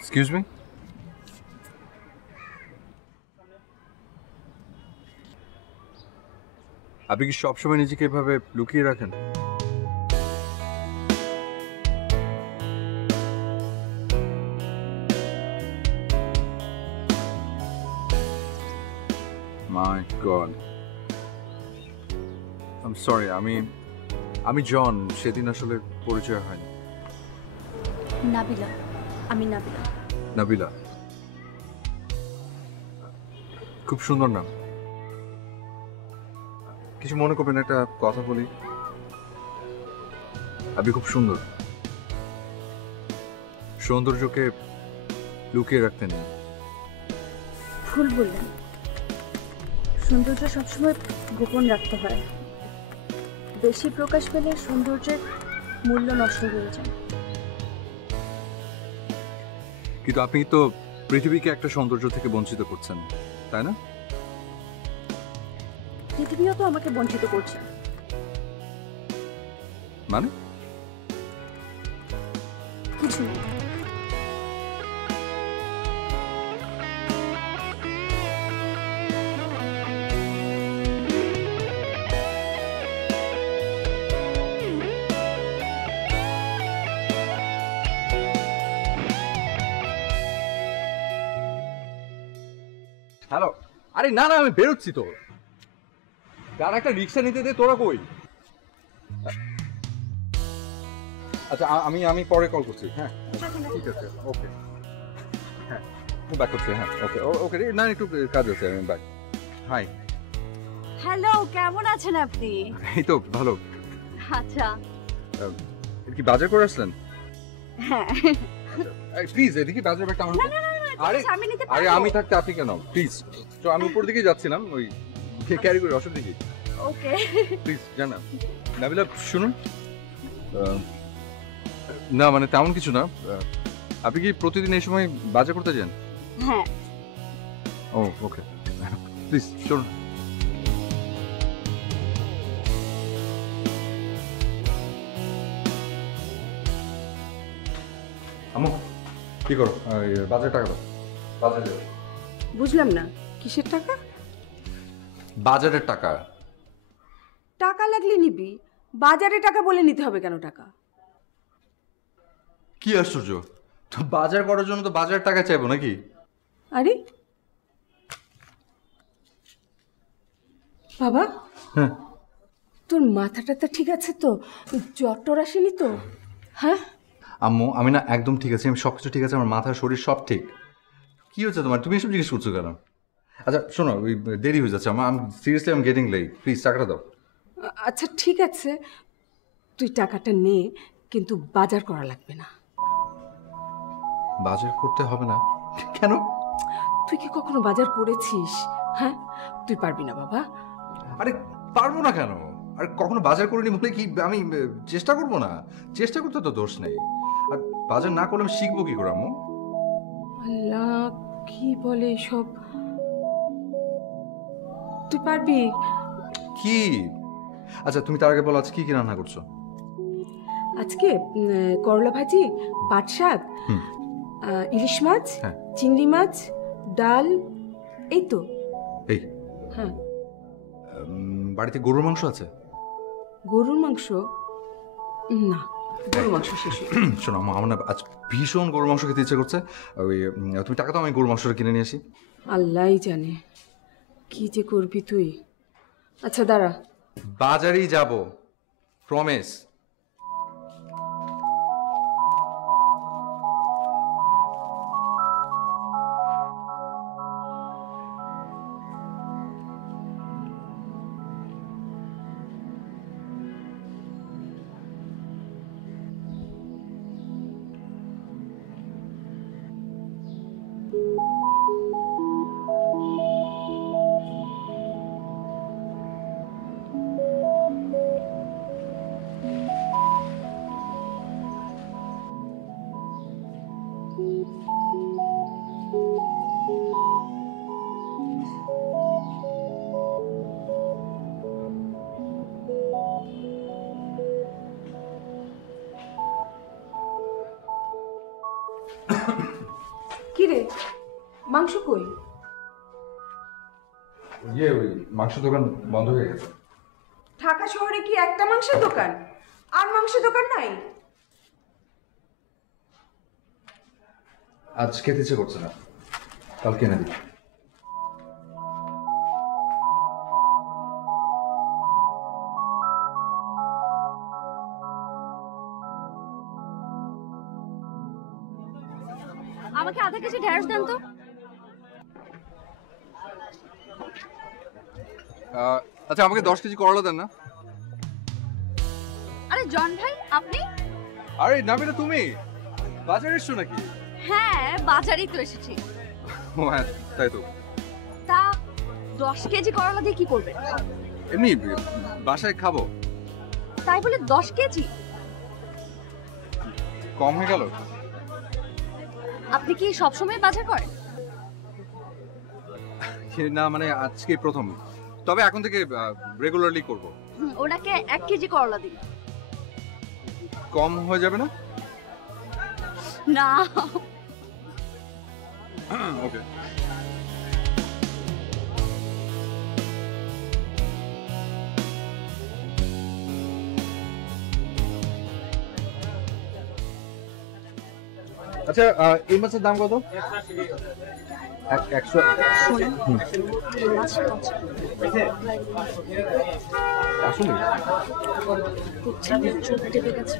Excuse me? আপনি কি সবসময় নিজেকে এভাবে লুকিয়ে রাখেন? My God. I'm sorry. আমি জন, সেদিন আসলে পরিচয় হয়নি। নাবিলা, আমি নাবিলা। নাবিলা, খুব সুন্দর নাম। কিছু মনে করবেন, একটা কথা বলি। আপনি খুব সুন্দর। সৌন্দর্যকে লুকিয়ে রাখতে নেই। ভুল বললেন, সৌন্দর্য সবসময় গোপন রাখতে হয়। বেশি প্রকাশ পেলে সৌন্দর্যের মূল্য নষ্ট হয়ে যায়। কিন্তু আপনি তো পৃথিবীকে একটা সৌন্দর্য থেকে বঞ্চিত করছেন, তাই না? পৃথিবীও তো আমাকে বঞ্চিত করছে। মানে? কিছু না। হ্যালো। আরে না না, আমি বেরোচ্ছি তো। আর একটা রিক্সা নিতে দে, তোরা কই? আচ্ছা, আমি পরে কল করছি। হ্যাঁ ঠিক আছে, ওকে। হ্যাঁ ব্যাক করছি। হ্যাঁ ওকে ওকে, না একটু কাজ আছে, আমি ব্যাক। হাই। হ্যালো, কেমন আছেন আপনি? এই তো ভালো। আচ্ছা। কি বাজার করে আসলেন? হ্যাঁ। প্লিজ এদিকে বাজার ব্যাগটা আমার। আরে আরে আমি থাকতে আপনি কেন? প্লিজ। তো আমি উপর দিকে যাচ্ছিলাম, ওই ক্যারি করে, অসুবিধা কি? ওকে প্লিজ জানা। নাবিলা শুনুন, না মানে তেমন কিছু না। আপনি কি প্রতিদিন এই সময় বাজার করতে যান? হ্যাঁ। ও ওকে, প্লিজ শুনুন। আমু কি করো? বাজার টাকা দাও। বাজারে বুঝলাম না, কিসের টাকা? বাজারের টাকা। টাকা লাগলে নিবি, বাজারে টাকা বলে নিতে হবে কেন টাকা? কি আশ্চর্য, তো বাজার করার জন্য তো বাজারের টাকা চাইবো নাকি? আরে বাবা, হ্যাঁ তোর মাথাটা তো ঠিক আছে তো? জ্বর টর আসেনি তো? হ্যাঁ আম্মু, আমি না একদম ঠিক আছে, আমি সবকিছু ঠিক আছে, আমার মাথা শরীর সব ঠিক। কি হচ্ছে তোমার? তুমি এসব জিজ্ঞেস করছো কেন? আচ্ছা শোনো, ওই দেরি হয়ে যাচ্ছে আমার, seriously I am getting late, please টাকাটা দাও। আচ্ছা ঠিক আছে, তুই টাকাটা নে, কিন্তু বাজার করা লাগবে না। বাজার করতে হবে না কেন? তুই কি কখনো বাজার করেছিস? হ্যাঁ, তুই পারবি না বাবা। আরে পারবো না কেন? আর কখনো বাজার করিনি বলে কি আমি চেষ্টা করবো না? চেষ্টা করতে তো দোষ নেই। আর বাজার না করলে আমি শিখবো কি করে আম্মু? আল্লাহ, কি বলে সব? তুই পারবি? কি? আচ্ছা তুমি তার আগে বলো, আজ কি কি রান্না করছো? আজকে করলা ভাজি, পাট শাক, ইলিশ মাছ, চিংড়ি মাছ, ডাল, এই তো। এই হ্যাঁ। বাড়িতে গরুর মাংস আছে? গরুর মাংস না, গরুর মাংস শেষ। শোনো আমার না আজ ভীষণ গরুর মাংস খেতে ইচ্ছে করছে। ওই তুমি টাকা দাও, আমি গরুর মাংসটা কিনে নিয়ে আসি। আল্লাহই জানে কি যে করবি তুই। আচ্ছা দাঁড়া, বাজারেই যাব, প্রমিস। কিরে মাংস কই? ইয়ে ওই মাংস দোকান বন্ধ হয়ে গেছে। ঢাকা শহরে কি একটা মাংসের দোকান? আর মাংসের দোকান নাই? আজ খেতে ইচ্ছে করছে না, কাল কিনে দিই। আমাকে আধা কেজি ঢেঁড়স দেন তো। আচ্ছা আমাকে 10 কেজি করলা দেন না। আরে জন ভাই আপনি? আরে নাবিনা তুমি বাজারে এসছো নাকি? হ্যাঁ বাজারেই তো এসেছি। ও হ্যাঁ তাই তো। তা 10 কেজি করলা দিয়ে কি করবেন? এমনি বাসায় খাবো। তাই বলে 10 কেজি? কম হয়ে গেল? আপনি কি সবসময় বাজার করেন? না মানে আজকে প্রথম, তবে এখন থেকে রেগুলারলি করব। ওনাকে 1 কেজি করলা দিন। কম হয়ে যাবে না? না ওকে। আচ্ছা এই মাছের দাম কত? 100। শোনেন এই মাছ আসলে চোখ টিপে গেছে।